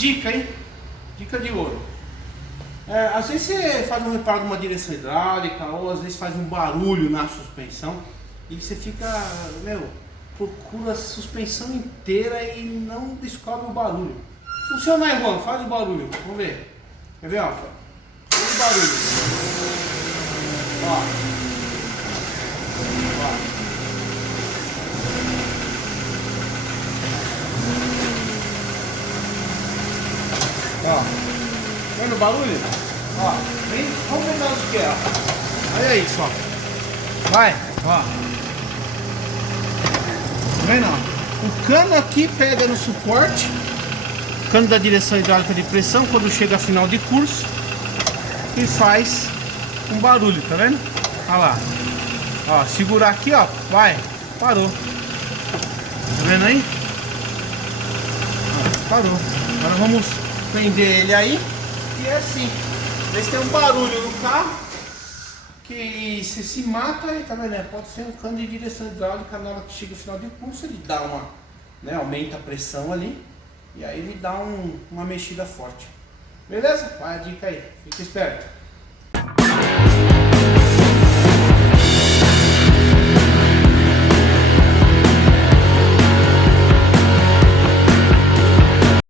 Dica, hein? Dica de ouro. Às vezes você faz um reparo de uma direção hidráulica, ou às vezes faz um barulho na suspensão e você fica, procura a suspensão inteira e não descobre o barulho. Funciona aí, Juan, faz o barulho, vamos ver. Quer ver, ó? Faz o barulho. Ó. Ó. Vendo o barulho? Ó, vamos ver onde que é, ó. Olha isso, ó. Vai, ó. Tá vendo, ó? O cano aqui pega no suporte, cano da direção hidráulica de pressão, quando chega a final de curso, e faz um barulho, tá vendo? Olha lá. Ó, segurar aqui, ó, vai, parou. Tá vendo aí? Ó, parou. Agora vamos prender ele aí. E é assim, às tem um barulho no carro que se mata aí, tá vendo? Pode ser um cano de direção hidráulica, na hora que chega o final de curso ele dá uma, aumenta a pressão ali e aí ele dá uma mexida forte. Beleza? Vai a dica aí, fica esperto.